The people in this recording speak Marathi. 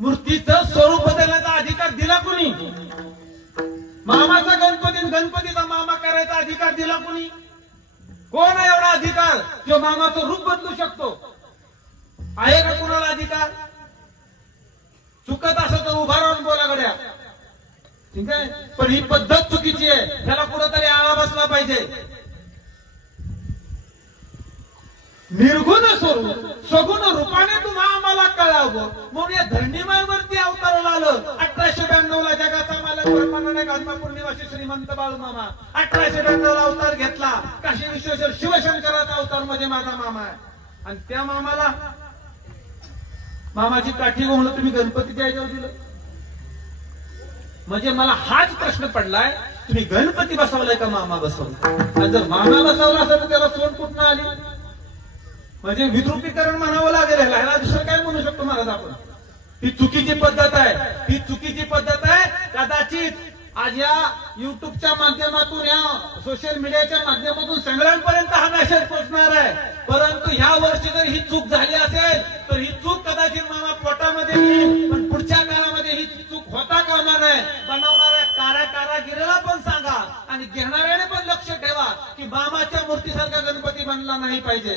मूर्तीचं स्वरूप बदलण्याचा अधिकार दिला कुणी? मामाचा गणपतीचा मामा करायचा अधिकार दिला कुणी? कोण आहे एवढा अधिकार जो मामाचं रूप बदलू शकतो? आहे का कुणाला अधिकार? चुकत असं तर उभा राहून बोला गड्या, ठीक आहे, पण ही पद्धत चुकीची आहे, त्याला कुठंतरी आळा बसला पाहिजे. निर्गुण स्वरूप सगुण रूपाने तुम्हा आम्हाला कळावं म्हणून या धरणीमाईवरती अवताराला आलं. 1892 ला जगाचा मालक परमानंद गाणगापूर निवासी श्रीमंत बाळूमामा 1892 ला अवतार घेतला. काशी विश्वेश्वर शिवशंकराचा अवतार म्हणजे माझा मामा आहे. आणि त्या मामाची काठी म्हणून तुम्ही गणपतीच्या याच्यावर दिलं. म्हणजे मला हाच प्रश्न पडलाय, तुम्ही गणपती बसवलाय का मामा बसवला? जर मामा बसवला असेल तर त्याला तोंड कुठनं आली? म्हणजे विद्रुपीकरण म्हणावं लागेल. ह्याला दुसरं काय म्हणू शकतो महाराज आपण? ही चुकीची पद्धत आहे, ही चुकीची पद्धत आहे. कदाचित आज या युट्यूबच्या माध्यमातून, या सोशल मीडियाच्या माध्यमातून सगळ्यांपर्यंत हा मेसेज पोहोचणार आहे. परंतु ह्या वर्षी जर ही चूक झाली असेल तर ही चूक कदाचित मामा पोटामध्ये येईल, पण पुढच्या काळामध्ये ही चूक होता कामा नये. बनवणाऱ्या कारागिरीला पण सांगा आणि घेणाऱ्याने पण लक्ष ठेवा की मामाच्या मूर्तीसारखा गणपती बनला नाही पाहिजे.